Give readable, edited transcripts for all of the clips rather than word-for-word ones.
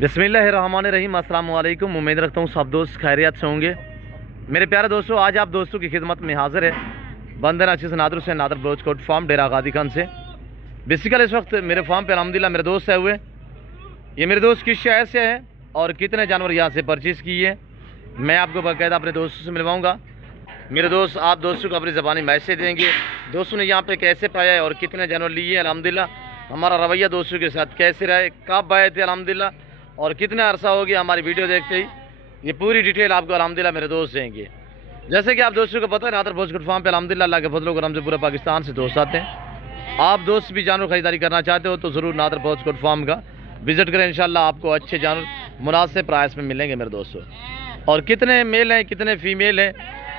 बिस्मिल्लाहिर्रहमानिर्रहीम। अस्सलाम वालेकुम। उम्मीद रखता हूँ सब दोस्त खैरियत से होंगे। मेरे प्यारे दोस्तों, आज आप दोस्तों की खिदमत में हाजिर है बंदर नाचिस नादर हुसैन नादर बलोच कोट फार्म डेरा गादी खान से। बेसिकल इस वक्त मेरे फार्म पे अल्हम्दुलिल्लाह मेरे दोस्त है हुए। ये मेरे दोस्त किस शहर से है और कितने जानवर यहाँ से परचेज़ किए मैं आपको बाकायदा अपने दोस्तों से मिलवाऊँगा। मेरे दोस्त आप दोस्तों को अपनी ज़बानी मैसेज देंगे दोस्तों ने यहाँ पे कैसे पाया है और कितने जानवर लिए हैं। अल्हम्दुलिल्लाह हमारा रवैया दोस्तों के साथ कैसे रहे, कब आए थे अल्हम्दुलिल्लाह और कितना अरसा हो गया हमारी वीडियो देखते ही, ये पूरी डिटेल आपको अल्हम्दुलिल्लाह मेरे दोस्त देंगे। जैसे कि आप दोस्तों को पता है नादर भोजपुर फार्म पे अल्हम्दुलिल्लाह अल्लाह के फजल करम से पूरे पाकिस्तान से दोस्त आते हैं। आप दोस्त भी जानवर खरीदारी करना चाहते हो तो ज़रूर नादर भोजपुर फार्म का विज़िट करें। इंशाल्लाह आपको अच्छे जानवर मुनासिब प्राइस में मिलेंगे मेरे दोस्तों। और कितने मेल हैं कितने फ़ीमेल हैं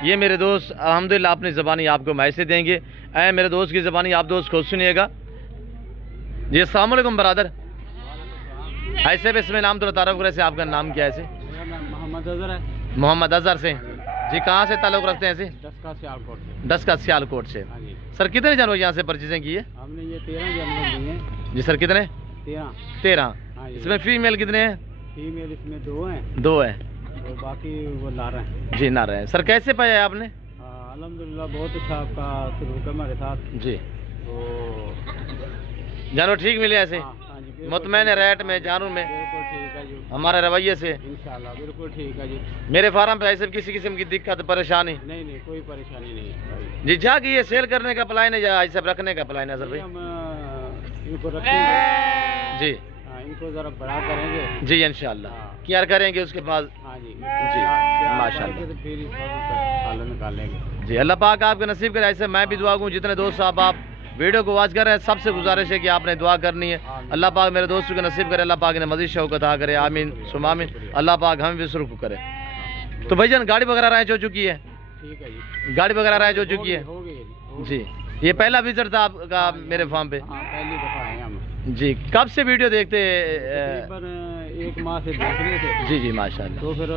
ये मेरे दोस्त अल्हम्दुलिल्लाह अपनी ज़बानी आपको मैसेज देंगे। मेरे दोस्त की ज़बानी आप दोस्त खुद सुनिएगा जी। अस्सलाम वालेकुम बरादर। ऐसे भी इसमें नाम थोड़ा तारुफ करे से, आपका नाम क्या है? ऐसे मोहम्मद अजहर है। मोहम्मद अजहर से जी। कहाँ से ताल्लुक़ रखते हैं? ऐसे दस का सियालकोट से। सर कितने जानवर यहाँ से परचेजिंग की है? हमने ये 13 जानवर लिए हैं जी। सर कितने? 13। इसमें फीमेल कितने हैं? फीमेल इसमें 2 हैं। 2 है तो बाकी वो ला रहे हैं जी। ना रहे। सर कैसे पाया है आपने? अल्हम्दुलिल्लाह बहुत अच्छा आपका सलूक है हमारे साथ जी। तो जानवर ठीक मिले ऐसे? मुतमैन रेट में जानवर में? बिल्कुल ठीक है जी। हमारे रवैये से इंशाल्लाह बिल्कुल ठीक है जी। मेरे फार्म पे ऐसे किसी किस्म की दिक्कत परेशानी नहीं कोई परेशानी नहीं जी। जा कि ये सेल करने का प्लान है या ऐसे रखने का प्लान है? सर भाई हम इनको रखेंगे जी। इनको जरा बड़ा करेंगे जी इंशाल्लाह केयर करेंगे उसके बाद। हाँ जी माशाल्लाह। तो फिर इसको निकालेंगे जी। अल्लाह पाक आपके नसीब करे। ऐसे मैं भी दुआ करूँ जितने दोस्त साहब आप वीडियो को वॉच कर रहे हैं सबसे गुजारिश है कि आपने दुआ करनी है। अल्लाह पाक मेरे दोस्तों को नसीब करे, अल्लाह पाक ने मज़ीद शौक़ अता करे। आमीन सुम आमीन। अल्लाह पाक हमें भी सुरख करे। तो भाईजान गाड़ी वगैरह राय हो चुकी है? ठीक है जी। गाड़ी वगैरह राय हो चुकी है? हो गई जी। ये पहला विजिट था आपका मेरे फार्म पे? पहली दफ़ा आए हम जी। कब से वीडियो देखते? तकरीबन 1 माह से देख रहे थे। जी जी माशाल्लाह। तो फिर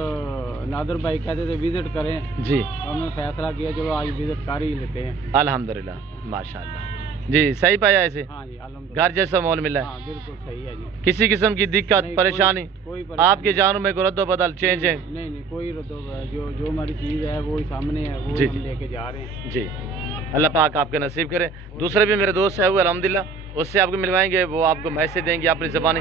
नादर भाई कहते थे विजिट करें जी। तो हमने फैसला किया चलो आज विजिट कर ही लेते हैं। अल्हम्दुलिल्लाह माशाल्लाह जी। सही पाया ऐसे? हाँ जी अल्हम्दुलिल्लाह। घर जैसा माहौल मिला है? हाँ बिल्कुल सही है जी। किसी किस्म की दिक्कत परेशानी कोई आपके जानों में रद्दो बदल चेंज है? नहीं कोई रद्दो जो हमारी चीज़ है वो ही सामने है वो हम लेके जा रहे हैं जी। अल्लाह पाक आपके नसीब करे। दूसरे भी मेरे दोस्त है वो अल्हम्दुलिल्लाह उससे आपको मिलवाएंगे, वो आपको मैसेज देंगे अपनी ज़बानी।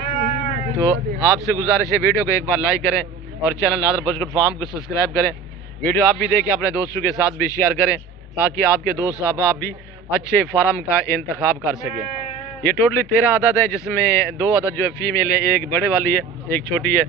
तो आपसे गुजारिश है वीडियो को एक बार लाइक करें और चैनल नादर भोजपुर फार्म को सब्सक्राइब करें। वीडियो आप भी देखें, अपने दोस्तों के साथ भी शेयर करें ताकि आपके दोस्त साहब आप भी अच्छे फार्म का इंतखाब कर सकें। ये टोटली 13 अदद है जिसमें 2 अदद जो है फीमेल है, एक बड़े वाली है एक छोटी है।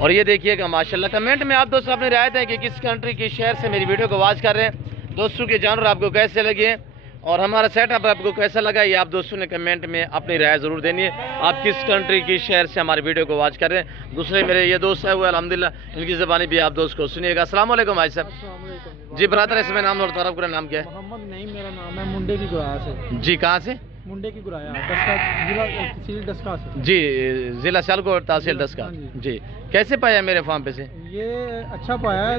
और ये देखिएगा माशाल्लाह। कमेंट में आप दोस्त अपनी राय दें कि किस कंट्री किस शहर से मेरी वीडियो को वॉच कर रहे हैं, दोस्तों के जानवर आपको कैसे लगे और हमारा सेटअप आपको कैसा लगा ये आप दोस्तों ने कमेंट में अपनी राय ज़रूर देनी है। आप किस कंट्री किस शहर से हमारी वीडियो को वॉच कर रहे हैं। दूसरे मेरे ये दोस्त है वो अल्हम्दुलिल्लाह इनकी ज़बानी भी आप दोस्त को सुनिएगा। अस्सलाम वालेकुम भाई साहब। जी बरादर इसमें नाम और तारुफ करें। नाम क्या है? मोहम्मद नहीं मेरा नाम है, मुंडे की गुराया से। जी। कहाँ से? मुंडे की गुराया तहसील डस्का से। जी। ज़िला सियालकोट तहसील डस्का जी। कैसे पाया मेरे फार्म पे से? ये अच्छा पाया है।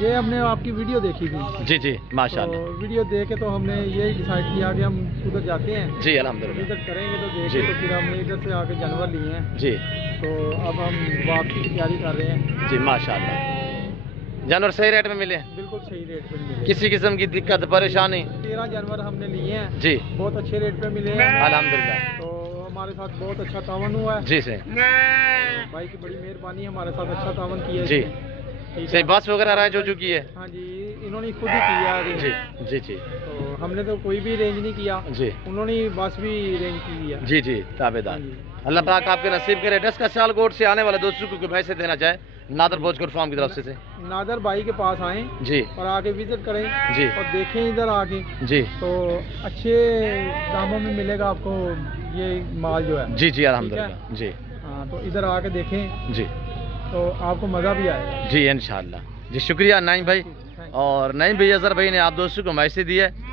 ये हमने आपकी वीडियो देखी थी। जी जी माशाल्लाह। तो वीडियो देख के तो हमने ये डिसाइड किया कि हम उधर जाते हैं जी अल्हम्दुलिल्लाह विजिट करेंगे तो देखें तो फिर हमने इधर से आके जानवर लिए हैं जी। तो अब हम वापसी की तैयारी कर रहे हैं जी माशाल्लाह। जानवर सही रेट में मिले? बिल्कुल सही रेट पे मिले। किसी किस्म की दिक्कत परेशानी? 13 जानवर हमने लिए हैं जी। बहुत अच्छे रेट पे मिले हैं अल्हम्दुलिल्लाह। तो हमारे साथ बहुत अच्छा तावन हुआ है जी से। भाई की बड़ी मेहरबानी, हमारे साथ अच्छा तावन किया जी। सही बस वगैरह राइज हो चुकी है? हाँ जी इन्होंने खुद ही किया जी जी जी। तो हमने तो कोई भी अरेंज नहीं किया जी, उन्होंने बस भी अरेंज की है जी जी ताबेदार। अल्लाह पाक आपके नसीब करे। डस्का सियालकोट से आने वाले दोस्तों को पैसे देना चाहे नादर भोजपुर फार्म की तरफ से नादर भाई के पास आए जी और आके विजिट करें जी और देखें इधर आके जी तो अच्छे दामों में मिलेगा आपको ये माल जो है जी। अल्हम्दुलिल्लाह जी। हाँ तो इधर आके देखें जी तो आपको मज़ा भी आएगा जी इंशाल्लाह जी। शुक्रिया नाइम भाई। और नाइम भाई अजहर भाई ने आप दोस्तों को मैसेज दिया है।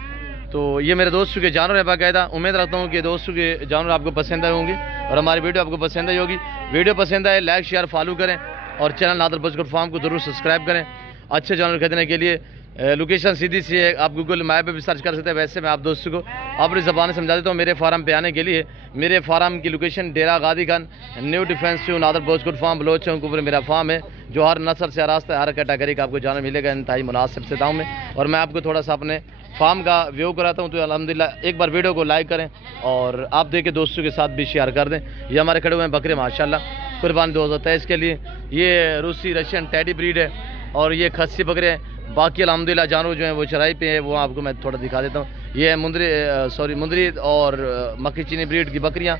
तो ये मेरे दोस्तों के जानवर है बाकायदा। उम्मीद रखता हूँ कि दोस्तों के जानवर आपको पसंद आए होंगे और हमारी वीडियो आपको पसंद आई होगी। वीडियो पसंद आए लाइक शेयर फॉलो करें और चैनल नादर भोजपुर फार्म को ज़रूर सब्सक्राइब करें अच्छे जानवर खरीदने के लिए। लोकेशन सीधी सी है, आप गूगल मैप पे भी सर्च कर सकते हैं। वैसे मैं आप दोस्तों को अपनी ज़बान समझा देता हूँ। मेरे फार्म पे आने के लिए मेरे फार्म की लोकेशन डेरा गादी खान, न्यू डिफेंस चौक, नादर ब्रोचकोट फार्म, बलोच चौक ऊपर मेरा फार्म है, जो हर नस्ल से रास्ता हर कैटेगरी का आपको जाना मिलेगा इंतहाई मुनासिब से दाम में। और मैं आपको थोड़ा सा अपने फार्म का व्यू कराता हूँ। तो अल्हम्दुलिल्लाह एक बार वीडियो को लाइक करें और आप देखें दोस्तों के साथ भी शेयर कर दें। ये हमारे खड़े हुए हैं बकरे माशाल्लाह कुर्बानी 2023 के लिए। ये रूसी रशियन टेडी ब्रीड है और ये खस्सी बकरे हैं। बाकी अल्हम्दुलिल्लाह जानवर जो हैं वो चराई पे है, वो आपको मैं थोड़ा दिखा देता हूँ। ये है मुंदरी और मक्खी चीनी ब्रीड की बकरियाँ।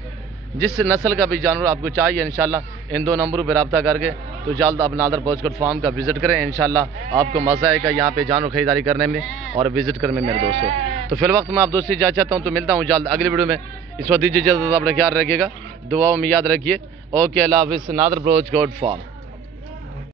जिस नस्ल का भी जानवर आपको चाहिए इंशाल्लाह इन 2 नंबरों पर रब्ता करके तो जल्द आप नादर ब्रोचकोट फार्म का विज़िट करें। इंशाल्लाह आपको मज़ा आएगा यहाँ पे जानवर खरीदारी करने में और विज़िट करने में मेरे दोस्तों। तो फिर वक्त मैं आप दोस्तों से जा चाहता हूँ, तो मिलता हूँ जल्द अगली वीडियो में। इस वक्त दीजिए इजाज़त, अपना ख्याल रखिएगा, दुआओं में याद रखिए। ओके, अल्लाह हाफ़िज़। नादर ब्रोचकोट फार्म।